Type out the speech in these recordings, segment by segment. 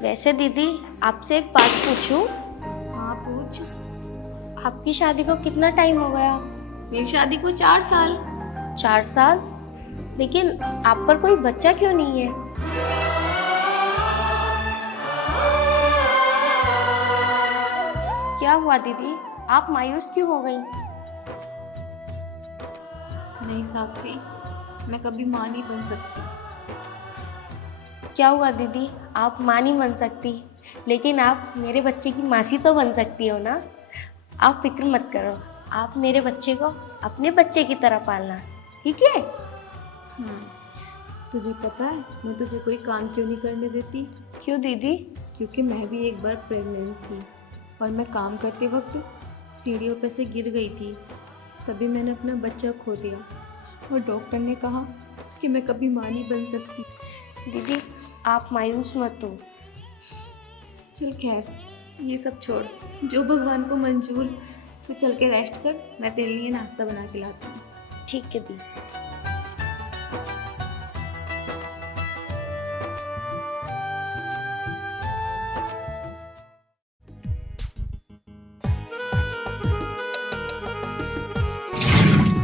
वैसे दीदी आपसे एक बात पूछूं? हाँ पूछ। आपकी शादी को कितना टाइम हो गया? मेरी शादी को 4 साल। 4 साल? लेकिन आप पर कोई बच्चा क्यों नहीं है? क्या हुआ दीदी, आप मायूस क्यों हो गई? नहीं साक्षी, मैं कभी माँ नहीं बन सकती। क्या हुआ दीदी, आप माँ नहीं बन सकती, लेकिन आप मेरे बच्चे की मासी तो बन सकती हो ना। आप फिक्र मत करो, आप मेरे बच्चे को अपने बच्चे की तरह पालना, ठीक है? तुझे पता है मैं तुझे कोई काम क्यों नहीं करने देती? क्यों दीदी? क्योंकि मैं भी एक बार प्रेग्नेंट थी और मैं काम करते वक्त सीढ़ियों पर से गिर गई थी। तभी मैंने अपना बच्चा खो दिया और डॉक्टर ने कहा कि मैं कभी माँ नहीं बन सकती। दीदी आप मायूस मत हो। चल खैर, ये सब छोड़, जो भगवान को मंजूर, तो चल के रेस्ट कर, मैं तेरे लिए नाश्ता बना के लाती हूँ। ठीक है दी।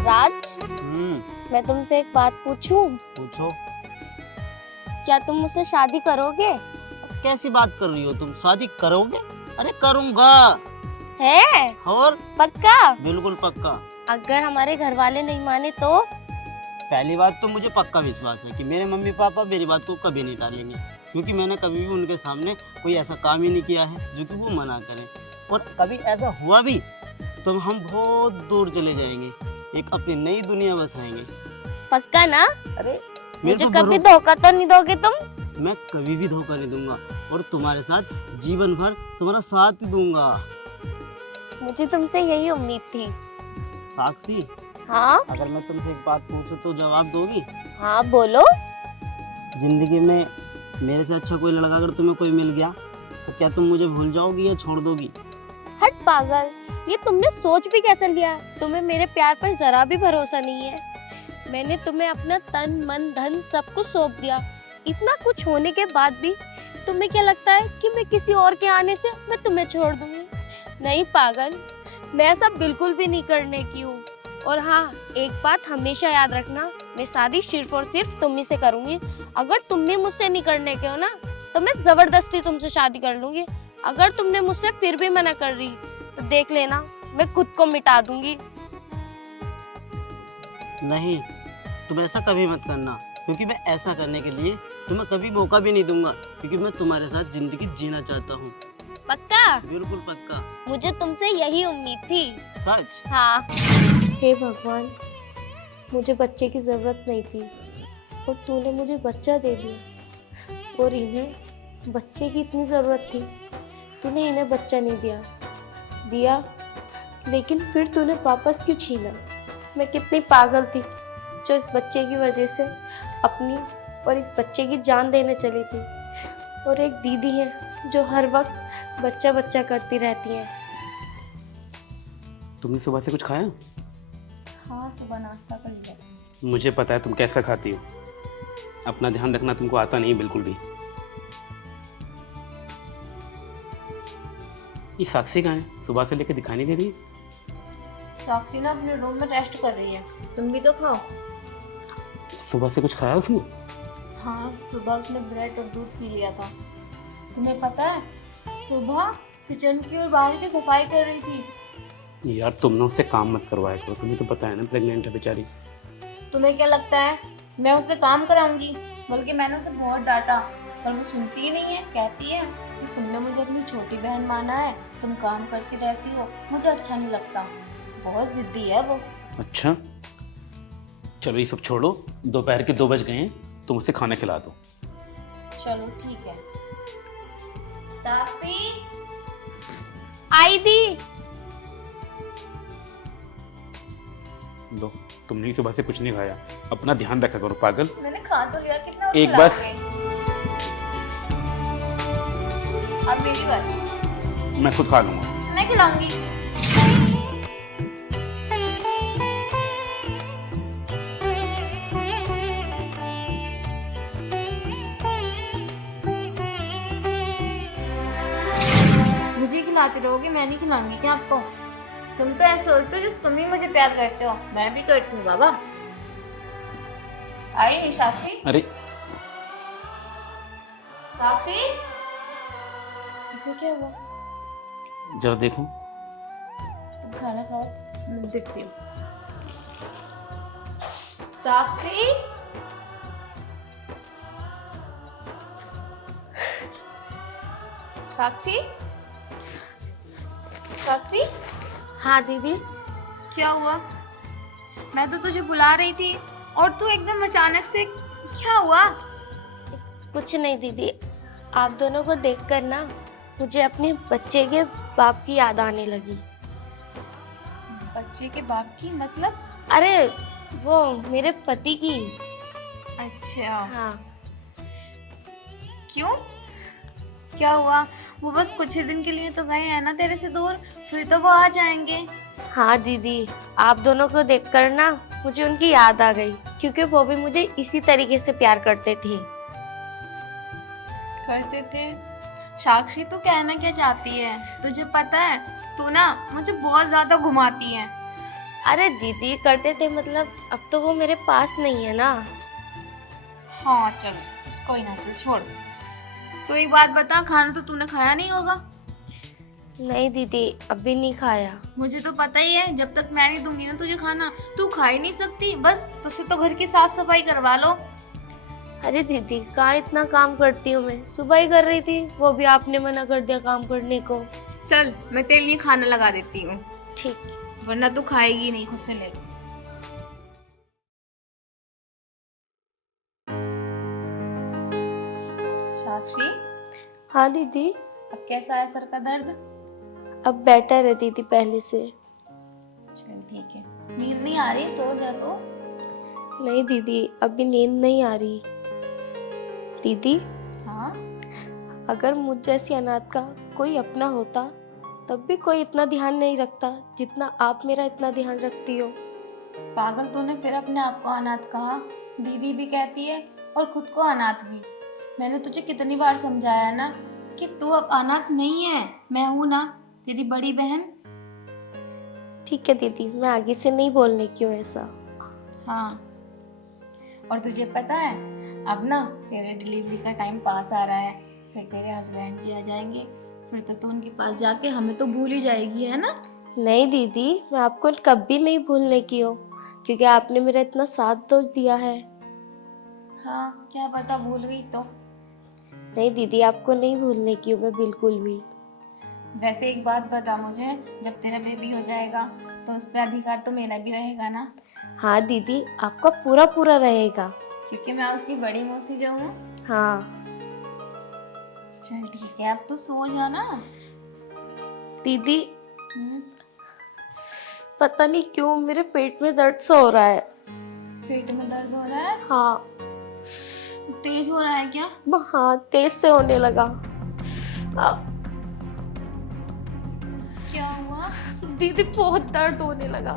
राज, मैं तुमसे एक बात पूछूं? पूछो। क्या तुम मुझसे शादी करोगे? कैसी बात कर रही हो तुम? शादी करोगे? अरे करूंगा। है? और पक्का? बिल्कुल पक्का। अगर हमारे घर वाले नहीं माने तो? पहली बात तो मुझे पक्का विश्वास है कि मेरे मम्मी पापा मेरी बात को कभी नहीं टालेंगे, क्योंकि मैंने कभी भी उनके सामने कोई ऐसा काम ही नहीं किया है जो कि वो मना करें। और कभी ऐसा हुआ भी तो हम बहुत दूर चले जाएंगे, एक अपनी नई दुनिया बसाएंगे। पक्का ना? अरे मुझे कभी धोखा तो नहीं दोगे तुम? मैं कभी भी धोखा नहीं दूंगा और तुम्हारे साथ जीवन भर तुम्हारा साथ दूंगा। मुझे तुमसे यही उम्मीद थी। साक्षी, हाँ? अगर मैं तुमसे एक बात पूछूं तो जवाब दोगी? हाँ बोलो। जिंदगी में मेरे से अच्छा कोई लड़का अगर तुम्हें कोई मिल गया तो क्या तुम मुझे भूल जाओगी या छोड़ दोगी? हट पागल, ये तुमने सोच भी कैसे लिया? तुम्हें मेरे प्यार पर जरा भी भरोसा नहीं है। मैंने तुम्हें अपना तन मन धन सब कुछ सौंप दिया। इतना कुछ होने के बाद भी तुम्हें क्या लगता है कि मैं किसी और के आने से मैं तुम्हें छोड़ दूंगी? नहीं पागल, मैं ऐसा बिल्कुल भी नहीं करने की हूँ। और हाँ, एक बात हमेशा याद रखना, मैं शादी सिर्फ और सिर्फ तुम ही से करूंगी। अगर तुम भी मुझसे नहीं करने के हो ना, तो मैं जबरदस्ती तुमसे शादी कर लूंगी। अगर तुमने मुझसे फिर भी मना कर रही तो देख लेना, मैं खुद को मिटा दूंगी। नहीं, तुम ऐसा कभी मत करना, क्योंकि मैं ऐसा करने के लिए तुम्हें कभी मौका भी नहीं दूंगा, क्योंकि मैं तुम्हारे साथ जिंदगी जीना चाहता हूँ। पक्का? बिल्कुल पक्का। मुझे तुमसे यही उम्मीद थी। सच? हाँ। हे भगवान, मुझे बच्चे की जरूरत नहीं थी और तूने मुझे बच्चा दे दिया, और इन्हें बच्चे की इतनी जरूरत थी, तूने इन्हें बच्चा नहीं दिया, लेकिन फिर तूने वापस क्यों छीना? मैं कितनी पागल थी जो इस बच्चे की वजह से अपनी और इस बच्चे की जान देने चली थी। और एक दीदी है जो हर वक्त बच्चा बच्चा करती रहती है। तुमने सुबह से कुछ खाया? हाँ, सुबह नाश्ता कर लिया। मुझे पता है तुम कैसा खाती हो। अपना ध्यान रखना तुमको आता नहीं बिल्कुल भी। ये साक्षी कहाँ है? सुबह से लेकर दिखाई नहीं दे रही है। साक्षी ना अपने रूम में रेस्ट कर रही है, तुम भी तो खाओ। सुबह से कुछ खाया उसने? हाँ, सुबह उसने ब्रेड और दूध पी लिया था। तुम्हें पता है, सुबह किचन की और बाहर की सफाई कर रही थी। यार तुम ना उससे काम मत करवाया करो, तुम्हें तो पता है ना प्रेग्नेंट है बेचारी। तुम्हें क्या लगता है मैं उससे काम कराऊंगी? बल्कि मैंने उसे बहुत डांटा, पर वो सुनती ही नहीं है। कहती है कि तुमने मुझे अपनी छोटी बहन माना है, तुम काम करती रहती हो, मुझे अच्छा नहीं लगता। बहुत जिद्दी है वो। अच्छा चलो ये सब छोड़ो, दोपहर के 2 बज गए हैं, तुम उसे खाना खिला दो। चलो ठीक है। साक्षी, आई दी। लो, तुमने ही सुबह से कुछ नहीं खाया, अपना ध्यान रखा करो पागल। मैंने खा तो लिया, कितना और एक खिलाओगे? बस। अब मेरी बारी, मैं खुद खा लूंगा। मैं खिलाऊंगी। खिलाती रहोगे, मैं नहीं खिलाऊंगी क्या आपको? तुम तो ऐसे सोचते हो जैसे तुम ही मुझे प्यार करते हो। मैं भी करती हूँ बाबा। आई साक्षी, अरे साक्षी, इसे क्या हुआ? जरा देखो। तुम खाना खाओ, मैं देखती हूँ। साक्षी, साक्षी, साक्षी, हाँ दीदी। क्या हुआ? मैं तो तुझे बुला रही थी और तू एकदम अचानक से, क्या हुआ? कुछ नहीं दीदी, आप दोनों को देखकर ना मुझे अपने बच्चे के बाप की याद आने लगी। बच्चे के बाप की मतलब? अरे वो मेरे पति की। अच्छा, हाँ। क्यों? क्या हुआ? वो बस कुछ ही दिन के लिए तो गए हैं ना तेरे से दूर, फिर तो वो आ जाएंगे। हाँ दीदी, आप दोनों को देखकर ना मुझे उनकी याद आ गई, क्योंकि वो भी मुझे इसी तरीके से प्यार करते थे। करते थे? साक्षी, तू कहना क्या चाहती है? तुझे पता है तू ना मुझे बहुत ज्यादा घुमाती है। अरे दीदी, करते थे मतलब अब तो वो मेरे पास नहीं है ना। हाँ चलो, कोई ना, चल छोड़। तो एक बात बता, खाना तो तूने खाया नहीं होगा? नहीं दीदी, अभी नहीं खाया। मुझे तो पता ही है, जब तक मैं नहीं दूंगी ना तुझे खाना, तू खा ही नहीं सकती। बस तुझसे तो घर की साफ सफाई करवा लो। अरे दीदी, कहाँ इतना काम करती हूँ मैं, सुबह ही कर रही थी, वो भी आपने मना कर दिया काम करने को। चल मैं तेरे लिए खाना लगा देती हूँ, ठीक। वरना तू खाएगी नहीं, खुद से ले। साक्षी, हाँ दीदी। अब कैसा है सर का दर्द? अब बेटर है दीदी पहले से। चल ठीक है। नींद नहीं आ रही? सो जा तो। नहीं दीदी, अभी नींद नहीं आ रही। दीदी, हाँ? अगर मुझ जैसी अनाथ का कोई अपना होता तब भी कोई इतना ध्यान नहीं रखता जितना आप मेरा इतना ध्यान रखती हो। पागल, तूने फिर अपने आप को अनाथ कहा। दीदी भी कहती है और खुद को अनाथ भी। मैंने तुझे कितनी बार समझाया ना कि तू अब अनाथ नहीं है, मैं हूं ना, तेरी बड़ी बहन। ठीक है दीदी, मैं आगे से नहीं बोलने क्यों ऐसा। हाँ, और तुझे पता है अब ना तेरे डिलीवरी का टाइम पास आ रहा है, फिर तेरे हस्बैंड जी आ जाएंगे, फिर तो तू उनके पास जाके हमें तो भूल ही जाएगी, है ना? नहीं दीदी, मैं आपको कभी नहीं भूलने की हूँ, क्योंकि आपने मेरा इतना साथ तो दिया है। हाँ, क्या पता भूल गई तो। नहीं दीदी, आपको नहीं भूलने की हूँ मैं बिल्कुल भी। वैसे एक बात बता मुझे, जब तेरा बेबी हो जाएगा तो उस पर अधिकार तो मेरा भी रहेगा ना? हाँ दीदी, आपका पूरा पूरा रहेगा। क्योंकि मैं उसकी बड़ी मौसी जो हूँ। हाँ चल ठीक है, अब तो सो जा ना। दीदी, पता नहीं क्यों मेरे पेट में दर्द सा हो रहा है। पेट में दर्द हो रहा है? हाँ। तेज हो रहा है क्या? हाँ, तेज से होने लगा। क्या हुआ? दीदी, बहुत दर्द होने लगा।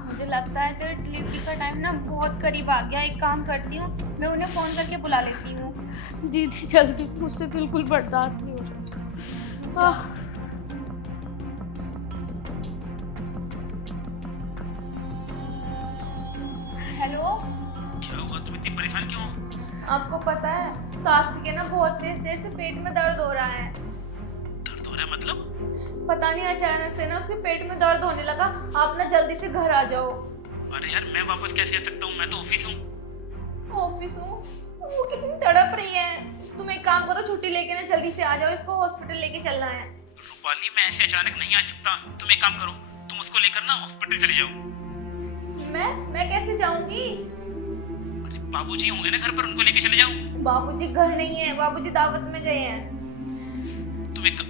मुझे लगता है तेरे डिलीवरी का टाइम ना बहुत करीब आ गया। एक काम करती हूँ, मैं उन्हें फोन करके बुला लेती हूँ। दीदी जल्दी, मुझसे बिल्कुल बर्दाश्त नहीं हो रहा। हेलो, क्या हुआ? तुम इतनी परेशान क्यों हो? आपको पता है साक्षी के ना बहुत तेज देर से पेट में दर्द हो रहा है। दर्द हो रहा है मतलब? पता नहीं, अचानक से ना उसके पेट में दर्द होने लगा। आप ना जल्दी से घर आ जाओ। अरे यार, मैं वापस कैसे आ सकता हूँ? मैं तो ऑफिस हूँ। ऑफिस हूँ? वो कितनी तड़प रही है। तुम एक काम करो, छुट्टी लेके ना जल्दी से आ जाओ, इसको हॉस्पिटल लेके चलना है। रूपाली, मैं ऐसे अचानक नहीं आ सकता। तुम एक काम करो, तुम उसको लेकर ना हॉस्पिटल चले जाओ। मैं कैसे जाऊंगी? अरे बाबूजी होंगे ना घर पर, उनको लेके चले जाओ। बाबूजी घर नहीं है, बाबूजी दावत में गए हैं। तुम एक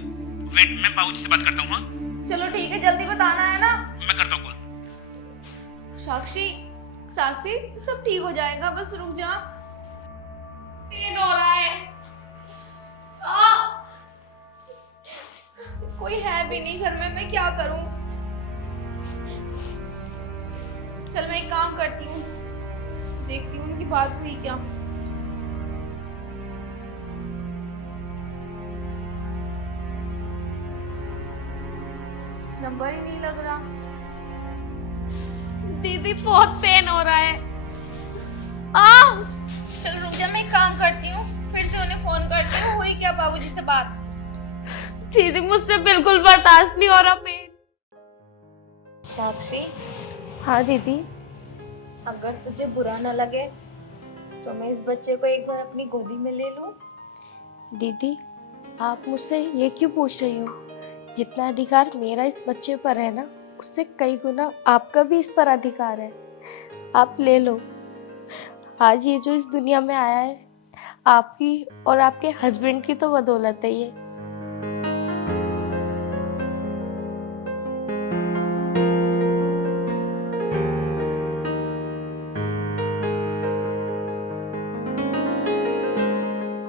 वेट, मैं बाबूजी से बात करता हूँ। हाँ चलो ठीक है, जल्दी बताना है ना। मैं करता हूँ कॉल। साक्षी, साक्षी, सब ठीक हो जाएगा, बस रुक जा। पेन हो रहा है। कोई है भी नहीं घर में, मैं क्या करूं? चल मैं एक काम करती हूँ, देखती हूँ उनकी बात हुई क्या। नंबर ही नहीं लग रहा। दीदी बहुत पेन हो रहा है। आ चल रुक जा, मैं एक काम करती हूँ, फिर से उन्हें फोन करती हूँ। हुई क्या बाबूजी से बात? दीदी मुझसे बिल्कुल बर्दाश्त नहीं हो रहा पेन। साक्षी, हाँ दीदी। अगर तुझे बुरा न लगे तो मैं इस बच्चे को एक बार अपनी गोदी में ले लूं? दीदी आप मुझसे ये क्यों पूछ रही हो? जितना अधिकार मेरा इस बच्चे पर है ना, उससे कई गुना आपका भी इस पर अधिकार है। आप ले लो। आज ये जो इस दुनिया में आया है, आपकी और आपके हस्बैंड की तो बदौलत है ये।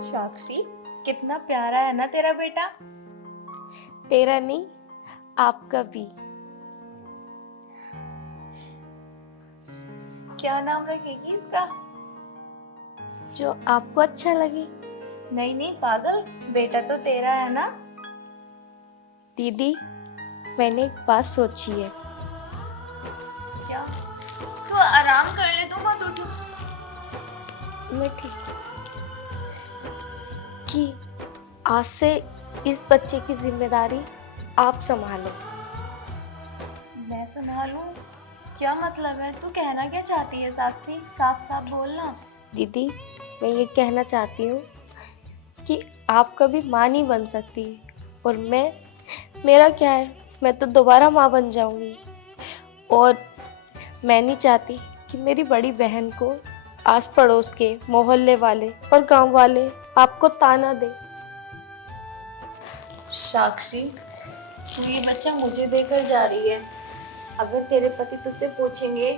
साक्षी, कितना प्यारा है ना तेरा बेटा। तेरा नहीं, आपका भी। क्या नाम रखेगी इसका? जो आपको अच्छा लगे। नहीं नहीं पागल, बेटा तो तेरा है ना। दीदी मैंने एक बात सोची है। क्या? तू आराम कर ले, तू मत उठ। मैं ठीक कि आज से इस बच्चे की जिम्मेदारी आप संभालो। मैं संभालूं? क्या मतलब है? तू कहना क्या चाहती है साक्षी? साफ साफ बोलना। दीदी मैं ये कहना चाहती हूँ कि आप कभी माँ नहीं बन सकती, और मेरा क्या है, मैं तो दोबारा माँ बन जाऊंगी। और मैं नहीं चाहती कि मेरी बड़ी बहन को आस पड़ोस के, मोहल्ले वाले और गांव वाले आपको ताना दे। साक्षी, तू ये बच्चा मुझे देकर जा रही है। अगर तेरे पति तुझसे पूछेंगे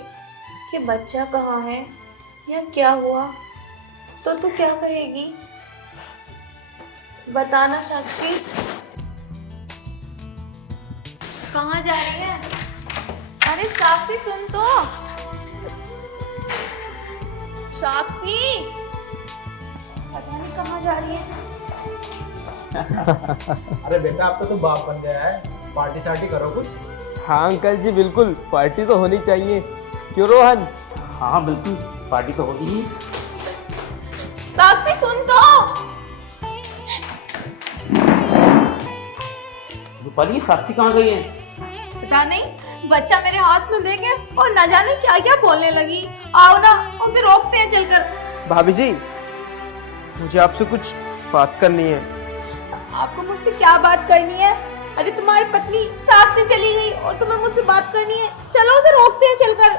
कि बच्चा कहाँ है या क्या हुआ, तो तू क्या कहेगी? बताना साक्षी। कहाँ जा रही है? अरे साक्षी सुन तो। साक्षी, पता नहीं कहाँ जा रही है। अरे बेटा, आपका तो बाप बन गया है, पार्टी सार्टी करो कुछ। हाँ अंकल जी, बिल्कुल पार्टी तो होनी चाहिए। क्यों रोहन? हाँ बिल्कुल, पार्टी तो होगी ही। साक्षी सुन तो। रूपाली, साक्षी कहाँ गई है? पता नहीं, बच्चा मेरे हाथ में देके और न जाने क्या क्या बोलने लगी। आओ ना, उसे रोकते हैं चलकर। भाभी जी, मुझे आपसे कुछ बात करनी है। आपको मुझसे क्या बात करनी है? अरे तुम्हारी पत्नी साफ से चली गई और तुम्हें मुझसे बात करनी है। चलो उसे रोकते हैं चलकर।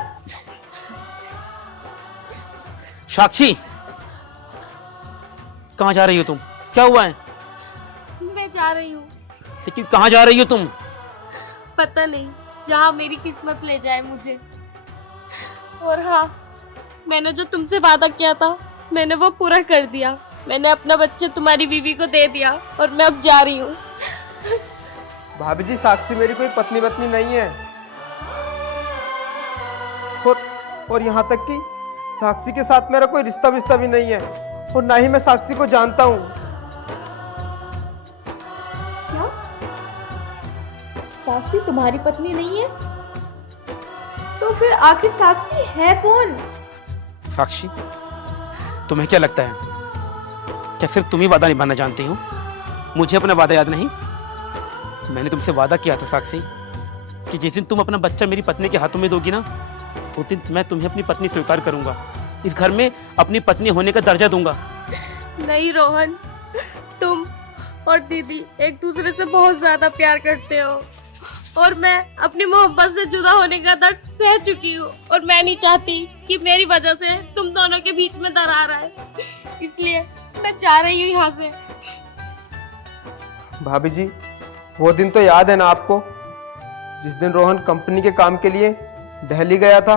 साक्षी, कहाँ जा रही हो तुम? क्या हुआ है? मैं जा रही हूँ। लेकिन कहाँ जा रही हो तुम? पता नहीं, जहाँ मेरी किस्मत ले जाए मुझे। और हाँ, मैंने जो तुमसे वादा किया था, मैंने वो पूरा कर दिया। मैंने अपना बच्चा तुम्हारी बीवी को दे दिया और मैं अब जा रही हूँ। भाभी जी, साक्षी मेरी कोई पत्नी नहीं है। और यहाँ तक कि साक्षी के साथ मेरा कोई रिश्ता भी नहीं है, और ना ही मैं साक्षी को जानता हूँ। क्या? साक्षी तुम्हारी पत्नी नहीं है? तो फिर आखिर साक्षी है कौन? साक्षी, तुम्हें क्या लगता है, क्या सिर्फ तुम ही वादा निभाना जानती हो? मुझे अपना वादा याद नहीं? मैंने तुमसे वादा किया था साक्षी कि जिस दिन तुम अपना बच्चा मेरी पत्नी के हाथों में दोगी ना, उस दिन मैं तुम्हें अपनी पत्नी स्वीकार करूंगा। इस घर में अपनी पत्नी होने का दर्जा दूंगा। नहीं रोहन, तुम और दीदी एक दूसरे से बहुत ज्यादा प्यार करते हो, और मैं अपनी मोहब्बत से जुदा होने का दर्द सह चुकी हूँ, और मैं नहीं चाहती कि मेरी वजह से तुम दोनों के बीच में दरार आए। इसलिए मैं जा रही हूँ यहाँ से। भाभी जी, वो दिन तो याद है ना आपको, जिस दिन रोहन कंपनी के काम के लिए दिल्ली गया था?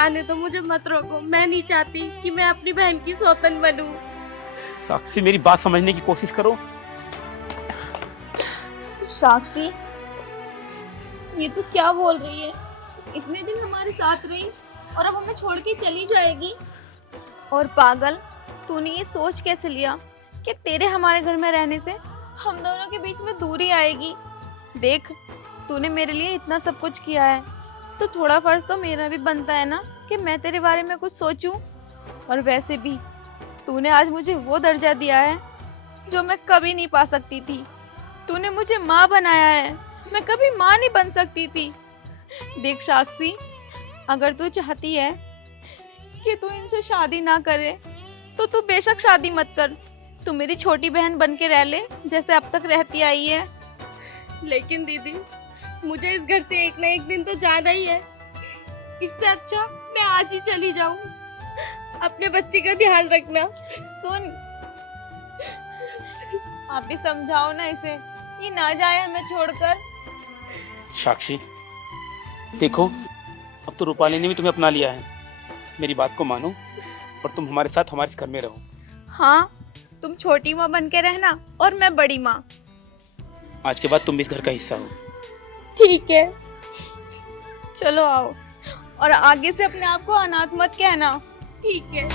जाने दो, मुझे मत रोको। मैं नहीं चाहती कि मैं अपनी बहन की सौतन बनूं। साक्षी मेरी बात समझने की कोशिश करो। साक्षी, ये तो क्या बोल रही है? इतने दिन हमारे साथ रही और अब हमें छोड़ के चली जाएगी। और पागल, तूने ये सोच कैसे लिया कि तेरे हमारे घर में रहने से हम दोनों के बीच में दूरी आएगी? देख, तूने मेरे लिए इतना सब कुछ किया है, तो थोड़ा फर्ज तो मेरा भी बनता है ना कि मैं तेरे बारे में कुछ सोचूं। और वैसे भी तूने आज मुझे वो दर्जा दिया है जो मैं कभी नहीं पा सकती थी। तूने मुझे माँ बनाया है, मैं कभी माँ नहीं बन सकती थी। देख साक्षी, अगर तू चाहती है कि तू इनसे शादी ना करे तो तू बेशक शादी मत कर। तू मेरी छोटी बहन बन के रह ले जैसे अब तक रहती आई है। लेकिन दीदी, मुझे इस घर से एक ना एक दिन तो जाना ही है। इससे अच्छा मैं आज ही चली जाऊं। अपने बच्चे का ध्यान रखना। सुन, आप भी समझाओ ना इसे, ये ना जाए हमें छोड़कर। साक्षी देखो, अब तो रूपाली ने भी तुम्हें अपना लिया है। मेरी बात को मानो और तुम हमारे साथ हमारे इस घर में रहो। हाँ, तुम छोटी माँ बन के रहना और मैं बड़ी माँ। आज के बाद तुम भी इस घर का हिस्सा हो। ठीक है। चलो आओ, और आगे से अपने आप को अनाथ मत कहना। ठीक है।